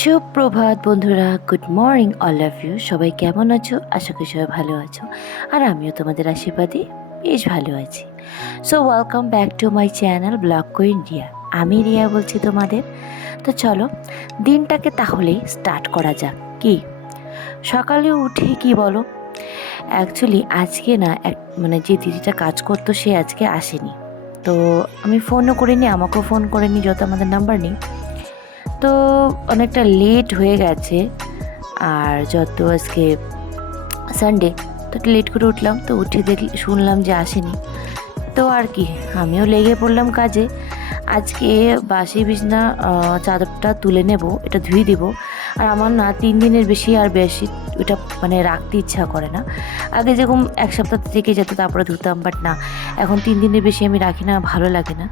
সুপ্রভাত বন্ধুরা good morning all of you সবাই কেমন আছো? আশা করি সবাই ভালো আছো। আর আমিও তোমাদের আশীর্বাদে বেশ ভালো আছি। So welcome back to my channel blog co India আমি রিয়া বলছি তোমাদের। তো চলো, দিনটাকে তাহলে স্টার্ট করা যাক। কি? সকালে উঠে কি বলো? অ্যাকচুয়ালি আজকে না, এক মানে যে দিদিটা কাজ করতো, সে আজকে আসেনি। তো আমি ফোনও করিনি, আমাকেও ফোন করেনি, যত আমাদের নাম্বার নেই। তো অনেকটা লেট হয়ে গেছে, আর যত আজকে সানডে তো একটু লেট করে উঠলাম, তো উঠে দেখি শুনলাম যে আসেনি। তো আর কি, আমিও লেগে পড়লাম কাজে। আজকে বাসি বিছনা চাদরটা তুলে নেব, এটা ধুয়ে দিব। আর আমার না তিন দিনের বেশি আর বেশি ওটা মানে রাখতে ইচ্ছা করে না। আগে যেরকম এক সপ্তাহ থেকে যেত, তারপরে ধুতাম বাট না, এখন তিন দিনের বেশি আমি রাখি না, ভালো লাগে না।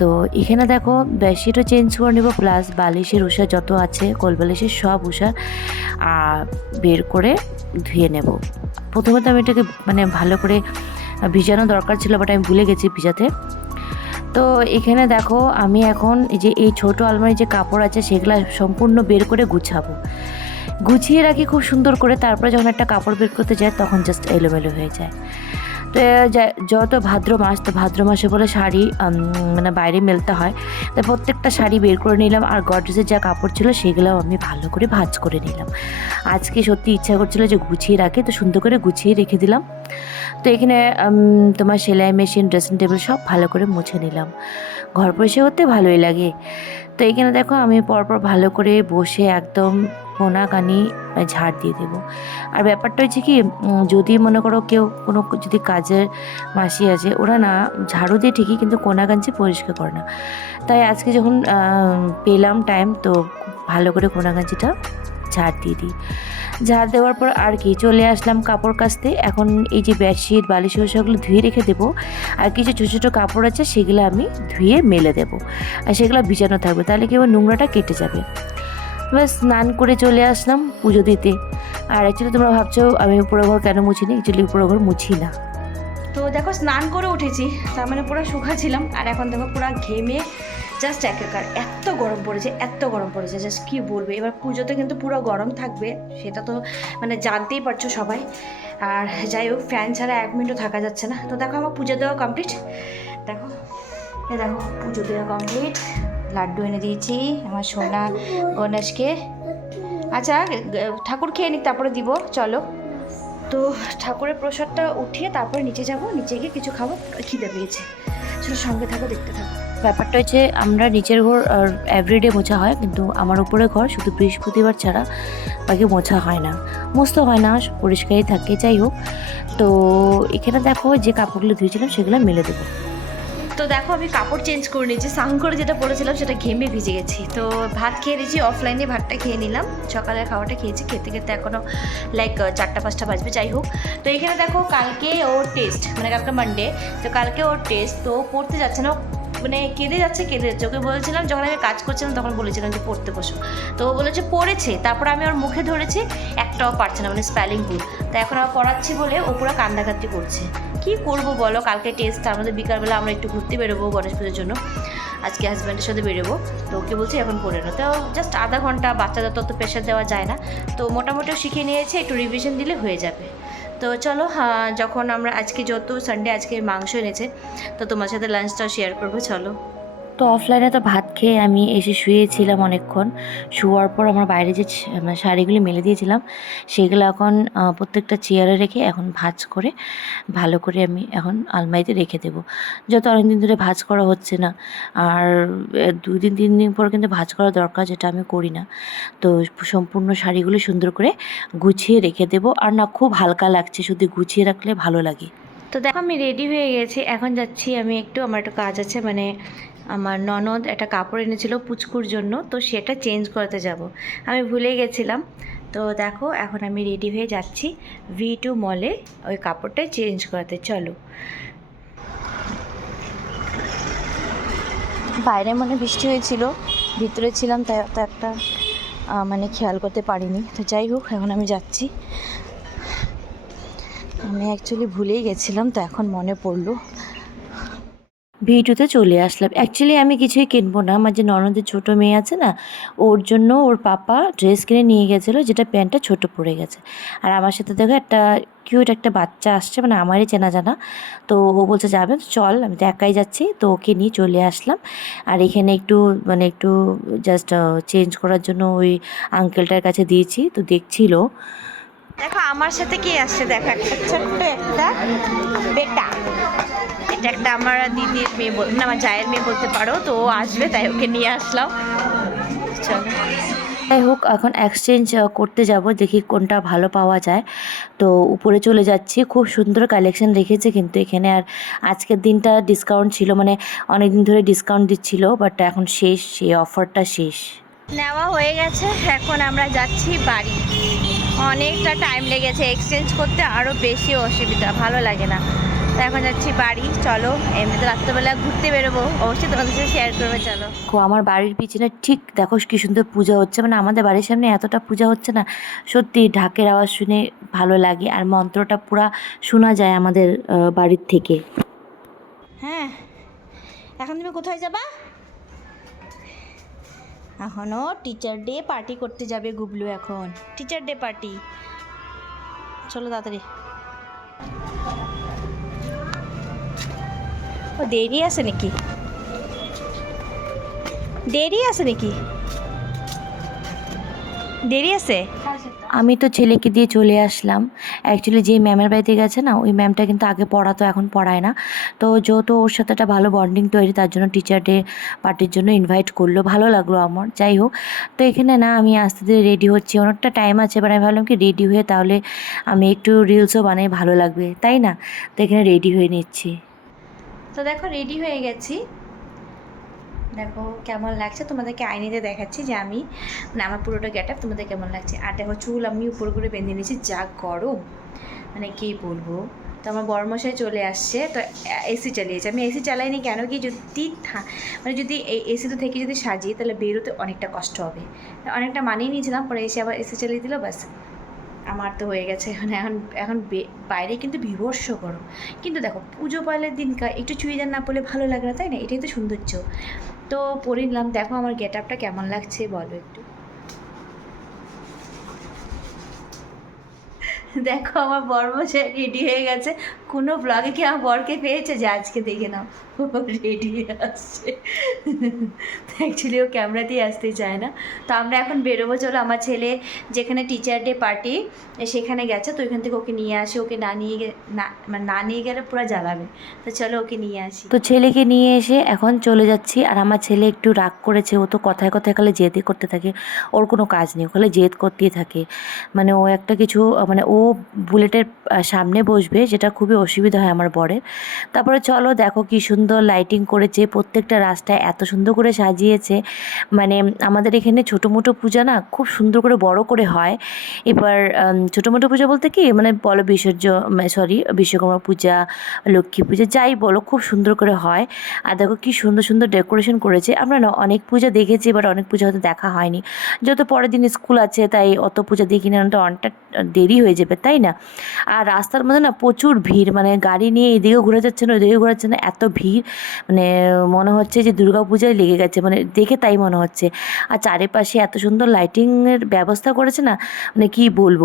তো এখানে দেখো বেডশিটও চেঞ্জ করে নেব প্লাস বালিশের উষা যত আছে, কোল বালিশের সব উষা বের করে ধুয়ে নেব। প্রথমে তো আমি এটাকে মানে ভালো করে ভিজানো দরকার ছিল বাট আমি ভুলে গেছি ভিজাতে। তো এখানে দেখো আমি এখন যে এই ছোট আলমারি যে কাপড় আছে, সেগুলো সম্পূর্ণ বের করে গুছাবো। গুছিয়ে রাখি খুব সুন্দর করে, তারপরে যখন একটা কাপড় বের করতে যায় তখন জাস্ট এলোমেলো হয়ে যায়। তো যত ভাদ্র মাস, তো ভাদ্র মাসে বলে শাড়ি মানে বাইরে মেলতে হয়। তো প্রত্যেকটা শাড়ি বের করে নিলাম আর গডরেজের যা কাপড় ছিল সেগুলো আমি ভালো করে ভাজ করে নিলাম। আজকে সত্যি ইচ্ছা করছিল যে গুছিয়ে রাখি, তো সুন্দর করে গুছিয়ে রেখে দিলাম। তো এখানে তোমার সেলাই মেশিন, ড্রেসিং টেবিল সব ভালো করে মুছে নিলাম। ঘর পরিষ্কার করতে ভালোই লাগে। তো এখানে দেখো আমি পরপর ভালো করে বসে একদম কোনা কানি ঝাড় দিয়ে দেবো। আর ব্যাপারটা হচ্ছে কি যদি মনে করো কেউ কোনো যদি কাজের মাসি আছে, ওরা না ঝাড়ু দিয়ে ঠিকই কিন্তু কোনা কাঞ্চি পরিষ্কার করে না। তাই আজকে যখন পেলাম টাইম তো ভালো করে কোনা কাঞ্চিটা ঝাড় দিয়ে দিই। ঝাড় দেওয়ার পর আর কি, চলে আসলাম কাপড় কাচতে। এখন এই যে বেডশিট বালিশ ওসবগুলো ধুয়ে রেখে দেবো। আর কিছু ছোটো ছোটো কাপড় আছে, সেগুলো আমি ধুয়ে মেলে দেবো। আর সেগুলো ভিজানো থাকবে, তাহলে কি নোংরাটা কেটে যাবে। এবার স্নান করে চলে আসলাম পুজো দিতে। আর অ্যাকচুয়ালি তোমরা ভাবছ আমি উপরে ঘর কেন মুছিনি? অ্যাকচুয়ালি উপরে ঘর মুছি না। তো দেখো, স্নান করে উঠেছি, তার মানে পুরো শুকা ছিলাম, আর এখন দেখো পুরো ঘেমে জাস্ট একাকার, এত গরম পড়েছে, এত গরম পড়েছে জাস্ট কি বলবে? এবার পুজোতে কিন্তু পুরো গরম থাকবে, সেটা তো মানে জানতেই পারছ সবাই। আর যাই হোক ফ্যান ছাড়া এক মিনিটও থাকা যাচ্ছে না। তো দেখো আমার পুজো দেওয়া কমপ্লিট দেখো, এ দেখো, পুজো দেওয়া কমপ্লিট লাড্ডু এনে দিয়েছি, আমার সোনা গণেশকে। আচ্ছা ঠাকুর খেয়ে নিক, তারপরে দিব, চলো। তো ঠাকুরের প্রসাদটা উঠিয়ে তারপরে নিচে যাব, নিচে গিয়ে কিছু খাব, খিদে পেয়েছে। চলো সঙ্গে থাকো, দেখতে থাকো। ব্যাপারটা হচ্ছে, আমরা নিচের ঘর এভরিডে মোছা হয়, কিন্তু আমার উপরে ঘর শুধু বৃহস্পতিবার ছাড়া বাকি মোছা হয় না। মুছতে হয় না, পরিষ্কারই থাকে, যাই হোক। তো এখানে দেখো, যে কাপড়গুলো ধুয়েছিলাম, সেগুলো মেলে দেবো। তো দেখো, আমি কাপড় চেঞ্জ করে নিয়েছি। স্নান করে যেটা পরেছিলাম সেটা ঘেমে ভিজে গেছি। তো ভাত খেয়ে নিয়েছি অফলাইনে ভাতটা খেয়ে নিলাম। সকালের খাওয়াটা খেয়েছি, খেতে খেতে এখনও লাইক চারটা, পাঁচটা বাজবে, যাই হোক। তো এখানে দেখো, কালকে ওর টেস্ট মানে কালকে মানডে তো কালকে ওর টেস্ট তো পড়তে যাচ্ছে না। মানে কেঁদে যাচ্ছে কেঁদে যাচ্ছে। ওকে বলেছিলাম, যখন আমি কাজ করছিলাম, তখন বলেছিলাম যে পড়তে বসো। তো ও বলেছে, পড়েছে। তারপর আমি ওর মুখে ধরেছি, একটাও পারছে না মানে স্পেলিং ভুল। তো এখন আমার পড়াচ্ছি বলে ও পুরো কান্দাকাতি করছে। কি করব বলো? কালকে টেস্ট তার মধ্যে বিকালবেলা আমরা একটু ঘুরতে বেরোবো গণেশ পুজোর জন্য। আজকে হাজব্যান্ডের সাথে বেরোবো। তো ওকে বলছি এখন পড়ে না। তো জাস্ট আধা ঘণ্টা, বাচ্চাদের তত প্রেশার দেওয়া যায় না। তো মোটামুটি ও শিখে নিয়েছে, একটু রিভিশন দিলে হয়ে যাবে। তো চলো যখন আমরা আজকে যত সানডে আজকে মাংস এনেছে, তো তোমার সাথে লাঞ্চটাও শেয়ার করব, চলো। তো অফলাইনে তো ভাত খেয়ে আমি এসে শুয়েছিলাম অনেকক্ষণ। শুয়ার পর আমার বাইরে যে মানে শাড়িগুলি মেলে দিয়েছিলাম, সেগুলো এখন প্রত্যেকটা চেয়ারে রেখে এখন ভাজ করে, ভালো করে আমি এখন আলমারিতে রেখে দেবো। যত অনেকদিন ধরে ভাজ করা হচ্ছে না, আর দুই দিন, তিন দিন পর কিন্তু ভাজ করা দরকার যেটা আমি করি না। তো সম্পূর্ণ শাড়িগুলো সুন্দর করে গুছিয়ে রেখে দেবো, আর না খুব হালকা লাগছে, শুধু গুছিয়ে রাখলে ভালো লাগে। তো দেখো আমি রেডি হয়ে গেছি, এখন যাচ্ছি আমি একটু, আমার একটা কাজ আছে মানে আমার ননদ একটা কাপড় এনেছিল পুচকুর জন্য, তো সেটা চেঞ্জ করতে যাব। আমি ভুলে গেছিলাম। তো দেখো, এখন আমি রেডি হয়ে যাচ্ছি ভি টু মলে ওই কাপড়টা চেঞ্জ করাতে। চলো। বাইরে মানে বৃষ্টি হয়েছিল, ভিতরে ছিলাম তাই অত একটা মানে খেয়াল করতে পারিনি। তো যাই হোক, এখন আমি যাচ্ছি। আমি অ্যাকচুয়ালি ভুলেই গেছিলাম, তো এখন মনে পড়ল। ভিডিওতে চলে আসলাম। অ্যাকচুয়ালি আমি কিছুই কিনবো না। আমার যে ননদের ছোটো মেয়ে আছে না, ওর জন্য ওর পাপা ড্রেস কিনে নিয়ে গেছিল, যেটা প্যান্টটা ছোট পড়ে গেছে। আর আমার সাথে দেখো একটা কিউট একটা বাচ্চা আসছে মানে আমারই চেনা জানা। তো ও বলছে, যাবে, চল, আমি তো একাই যাচ্ছি, তো ওকে নিয়ে চলে আসলাম। আর এখানে একটু মানে একটু জাস্ট চেঞ্জ করার জন্য ওই আঙ্কেলটার কাছে দিয়েছি, তো দেখছিল। দেখো, আমার সাথে কি আসছে? দেখো, একটা ছোট্ট একটা বেটা। এটা একটা আমার দিদির মেয়ে বল না আমার জায়ের মেয়ে বলতে পারো তো ও আসবে তাই ওকে নিয়ে আসলাম। চলো। যাই হোক এখন এক্সচেঞ্জ করতে যাব দেখি কোনটা ভালো পাওয়া যায়। তো উপরে চলে যাচ্ছি খুব সুন্দর কালেকশন রেখেছে কিন্তু এখানে আর আজকের দিনটা ডিসকাউন্ট ছিল মানে অনেক দিন ধরে ডিসকাউন্ট দিচ্ছিল বাট এখন শেষ সেই অফারটা শেষ। নেওয়া হয়ে গেছে এখন আমরা যাচ্ছি বাড়ি। অনেকটা টাইম লেগেছে এক্সচেঞ্জ করতে আরও বেশি অসুবিধা ভালো লাগে না। তো এখন যাচ্ছি বাড়ি চলো। এমনিতে রাত্রেবেলা ঘুরতে বেরোবো। অবশ্যই তোমাদের সাথে শেয়ার করবে চলো। আমার বাড়ির পিছনে ঠিক দেখো কি সুন্দর পূজা হচ্ছে। মানে আমাদের বাড়ির সামনে এতটা পূজা হচ্ছে না সত্যি ঢাকের আওয়াজ শুনে ভালো লাগে। আর মন্ত্রটা পুরা শোনা যায় আমাদের বাড়ির থেকে। হ্যাঁ এখন তুমি কোথায় যাবা? এখনও টিচার ডে পার্টি করতে যাবে গুবলু এখন। টিচার ডে পার্টি চলো তাড়াতাড়ি। ও দেরি আছে নাকি? দেরি আছে নাকি? দেরি আছে? আমি তো ছেলেকে দিয়ে চলে আসলাম। অ্যাকচুয়ালি যে ম্যামের বাড়িতে গেছে না, ওই ম্যামটা কিন্তু আগে পড়াতো এখন পড়ায় না। তো যেহেতু ওর সাথে একটা ভালো বন্ডিং তৈরি, তার জন্য টিচার ডে পার্টির জন্য ইনভাইট করল। ভালো লাগল আমার, যাই হোক। তো এখানে না, আমি আস্তে ধীরে রেডি হচ্ছি। অনেকটা টাইম আছে এবার আমি ভাবলাম কি রেডি হয়ে তাহলে আমি একটু রিলসও বানাই, ভালো লাগবে। তাই না? তো এখানে রেডি হয়ে নিচ্ছি। তো দেখো রেডি হয়ে গেছি। দেখো কেমন লাগছে? তোমাদেরকে আইনিতে দেখাচ্ছি যে আমি মানে আমার পুরোটা গেট আপ তোমাদের কেমন লাগছে? আর দেখো চুল আমি উপর করে বেঁধে নিয়েছি, যা গরম। মানে কী বলব? তো আমার বড়মশাই চলে আসছে, তো এসি চালিয়েছে। আমি এসি চালাইনি কেন কি যদি মানে যদি এই এসিতে থেকে যদি সাজিয়ে তাহলে বেরোতে অনেকটা কষ্ট হবে। অনেকটা মানিয়ে নিয়েছিলাম, পরে এসে আবার এসি চালিয়ে দিল, ব্যাস। আমার তো হয়ে গেছে। এখন এখন এখন বে- বাইরে কিন্তু বিভর্ষ গরম। কিন্তু দেখো, পুজো পালের দিনকা, একটু চুড়িদার না পরলে ভালো লাগে না, তাই না? এটাই তো সৌন্দর্য। তো পরে নিলাম, দেখো আমার গেট আপটা কেমন লাগছে, বলো একটু। দেখো আমার বর বসে রেডি হয়ে গেছে। কোনো ব্লগে কি আমার বরকে পেয়েছে? যে আজকে দেখে নাও। রেডি আসছে। অ্যাকচুয়ালি ও ক্যামেরাতেই আসতে চায় না। তো আমরা এখন বেরোবো, চলো আমার ছেলে যেখানে টিচার ডে পার্টি সেখানে গেছে, তো ওইখান থেকে ওকে নিয়ে আসি, ওকে না নিয়ে না মানে না নিয়ে গেলে পুরো জ্বালাবে। তো চলো ওকে নিয়ে আসি। তো ছেলেকে নিয়ে এসে এখন চলে যাচ্ছি, আর আমার ছেলে একটু রাগ করেছে, ও তো কথায় কথায় খালি জেদই করতে থাকে, ওর কোনো কাজ নেই, ও খালি জেদ করতেই থাকে। মানে ও একটা কিছু মানে ও বুলেটের সামনে বসবে, যেটা খুবই অসুবিধা হয় আমার বরের। তারপরে চলো দেখো কি সুন্দর লাইটিং করেছে, প্রত্যেকটা রাস্তায় এত সুন্দর করে সাজিয়েছে। মানে আমাদের এখানে ছোটো মোটো পূজা না খুব সুন্দর করে বড় করে হয়। এবার ছোটো মোটো পূজা বলতে কি? মানে বলো বিসর্জন সরি বিশ্বকর্মা পূজা, লক্ষ্মী পূজা, যাই বলো, খুব সুন্দর করে হয়। আর দেখো কি সুন্দর সুন্দর ডেকোরেশন করেছে। আমরা না অনেক পূজা দেখেছি, এবার অনেক পূজা হয়তো দেখা হয়নি। যত পরের দিন স্কুল আছে, তাই অত পূজা দেখি না অনেকটা দেরি হয়ে যাবে, তাই না? আর রাস্তার মধ্যে না প্রচুর ভিড় মানে গাড়ি নিয়ে এদিকে ঘুরে যাচ্ছে না ওইদিকে ঘুরে যাচ্ছে না, এত ভিড়। মানে মনে হচ্ছে যে দুর্গা পূজায় লেগে গেছে মানে দেখে তাই মনে হচ্ছে। আর চারিপাশে এত সুন্দর লাইটিংয়ের ব্যবস্থা করেছে না মানে কি বলব?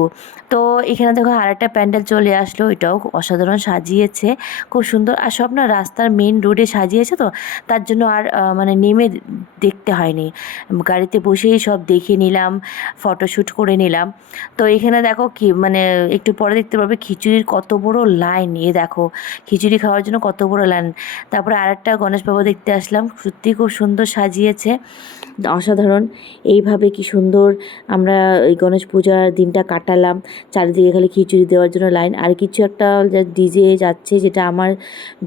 তো এখানে দেখো আর একটা প্যান্ডেল চলে আসলো, এটাও অসাধারণ সাজিয়েছে, খুব সুন্দর। আর সব না রাস্তার মেন রোডে সাজিয়েছে তো, তার জন্য আর মানে নেমে দেখতে হয়নি। গাড়িতে বসেই সব দেখে নিলাম ফটোশ্যুট করে নিলাম। তো এখানে দেখো কি মানে একটু পরে দেখতে পাবে খিচুড়ির কত বড় লাইন এ দেখো, খিচুড়ি খাওয়ার জন্য কত বড় লাইন তারপরে আরেকটা গণেশ বাবা দেখতে আসলাম। সত্যি খুব সুন্দর সাজিয়েছে। অসাধারণ। এইভাবে কি সুন্দর আমরা এই গণেশ পূজার দিনটা কাটালাম। চারিদিকে খালি খিচুড়ি দেওয়ার জন্য লাইন। আর কিছু একটা ডিজে যাচ্ছে যেটা আমার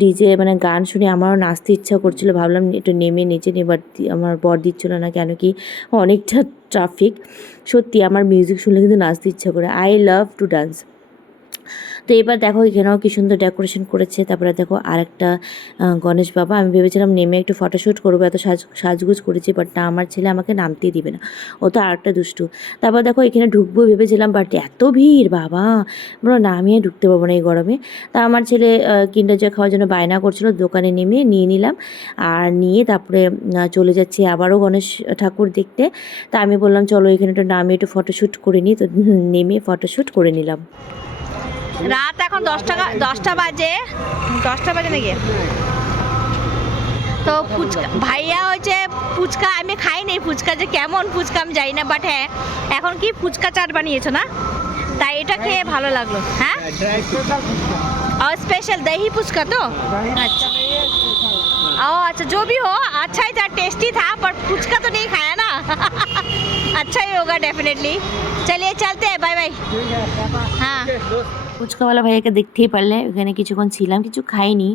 ডিজে মানে গান শুনে আমারও নাচতে ইচ্ছা করছিল। ভাবলাম একটু নেমে নিচে নেবার আমার বর দিচ্ছিল না কেন কি? অনেকটা ট্রাফিক সত্যি আমার মিউজিক শুনলে কিন্তু নাচতে ইচ্ছা করে। আই লাভ টু ডান্স তো এবার দেখো এখানেও কি সুন্দর ডেকোরেশন করেছে। তারপরে দেখো আরেকটা গণেশ বাবা। আমি ভেবেছিলাম নেমে একটু ফটোশ্যুট করব, এত সাজ, সাজগুজ করেছি বাট না, আমার ছেলে আমাকে নামতেই দিবে না। ও তো আরেকটা দুষ্টু। তারপর দেখো এখানে ঢুকবো ভেবেছিলাম বাট এত ভিড়, বাবা! বলো নামিয়ে ঢুকতে পারব না এই গরমে। তা আমার ছেলে কিন্ডার জয় খাওয়ার জন্য বায়না করছিল, দোকানে নেমে নিয়ে নিলাম। আর নিয়ে তারপরে চলে যাচ্ছি আবারও গণেশ ঠাকুর দেখতে। তা আমি বললাম, চলো এখানে একটু নামে একটু ফটোশ্যুট করে নিই তো নেমে ফটোশ্যুট করে নিলাম। রাত এখন দশটা দশটা বাজে দশটা বাজে নাকি তো ফুচকা ভাইয়া হচ্ছে ফুচকা আমি খাইনি ফুচকা যে কেমন ফুচকা আমি জানি না বাট হ্যাঁ এখন কি ফুচকা চাট বানিয়েছো না তাই এটা খেয়ে ভালো লাগলো হ্যাঁ और स्पेशल दही पुचका तो अच्छा ओ अच्छा जो भी हो अच्छा ही था टेस्टी था पर पुचका तो नहीं खाया ना अच्छा ही होगा डेफिनेटली चलिए चलते हैं बाय बाय हाँ ফুচকাওয়ালা ভাইয়াকে দেখতেই পারলে ওখানে কিছুক্ষণ ছিলাম, কিছু খাইনি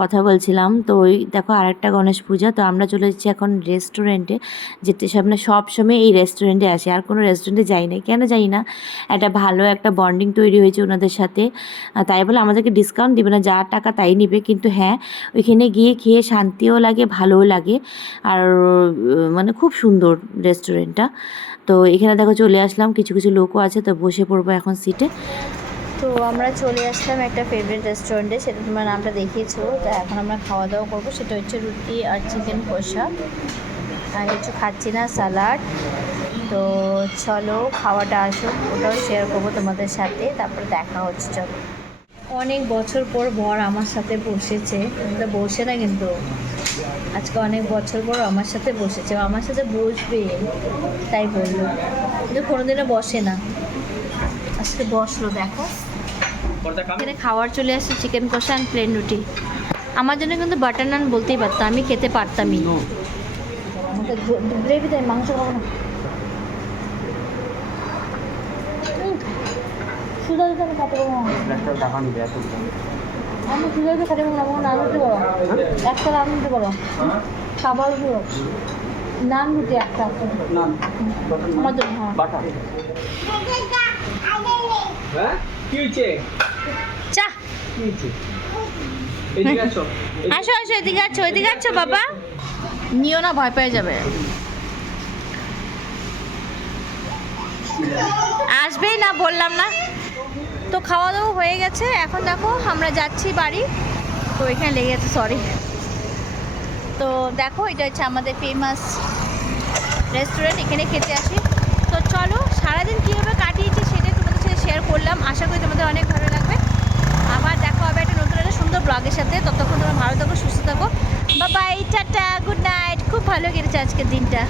কথা বলছিলাম। তো ওই দেখো আরেকটা গণেশ পূজা, তো আমরা চলে যাচ্ছি এখন রেস্টুরেন্টে যেতে সামনে সব সময় এই রেস্টুরেন্টে আসি। আর কোনো রেস্টুরেন্টে যাই না কেন যাই না? একটা ভালো একটা বন্ডিং তৈরি হয়েছে ওনাদের সাথে। তাই বলে আমাদেরকে ডিসকাউন্ট দিবে না, যা টাকা তাই নিবে, কিন্তু হ্যাঁ ওইখানে গিয়ে খেয়ে শান্তিও লাগে, ভালোও লাগে। আর মানে খুব সুন্দর রেস্টুরেন্টটা তো এখানে দেখো চলে আসলাম, কিছু কিছু লোকও আছে, তো বসে পড়ব এখন সিটে আমরা চলে আসলাম একটা ফেভারিট রেস্টুরেন্টে সেটা তোমার নামটা দেখিয়েছো, তো এখন আমরা খাওয়া দাওয়া করব। সেটা হচ্ছে রুটি আর চিকেন কষা। আর কিছু খাচ্ছি না স্যালাড তো চলো, খাওয়াটা আসুক, ওটাও শেয়ার করব তোমাদের সাথে, তারপরে দেখা হচ্ছে, চলো। অনেক বছর পর বর আমার সাথে বসেছে, কিন্তু বসে না কিন্তু। আজকে অনেক বছর পর আমার সাথে বসেছে আমার সাথে বসবে, তাই বলল। কিন্তু কোনোদিনও বসে না। আজকে বসল, দেখো। এখানে খাওয়ার চলে আসছে চিকেন কষা অ্যান্ড প্লেন রুটি। আমার জন্য কিন্তু বাটার নান বলতেই পারতাম আমি খেতে পারতামই। গ্রেভি দেয় মাংস খাব না। সুদা দিতে আমি খেতে পারব না। আমি সুদা দিতে খেতে পারব না আমাকে নান রুটি করো একটা নান রুটি করো খাবার করো নান রুটি একটা একটা আমার জন্য হ্যাঁ। কি হয়েছে? চা। আসো। আসো এদিকে আছো এদিকে আছো বাবা। নিও না ভয় পেয়ে যাবে। আসবেই না বললাম না। তো খাওয়া দাওয়া হয়ে গেছে। এখন দেখো আমরা যাচ্ছি বাড়ি। তো এখানে লেগে গেছে সরি তো দেখো, এটা হচ্ছে আমাদের ফেমাস রেস্টুরেন্ট এখানে খেতে আসি। তো চলো, সারাদিন কীভাবে কাটিয়েছি সেটাই তোমাদের সাথে শেয়ার করলাম। আশা করি তোমাদের অনেক ভালো লাগবে। আবার দেখা হবে একটা নতুন একটা সুন্দর ব্লগের সাথে। ততক্ষণ তোমরা ভালো থাকো, সুস্থ থাকো। বা বাই টাটা গুড নাইট খুব ভালো কেটেছে আজকের দিনটা।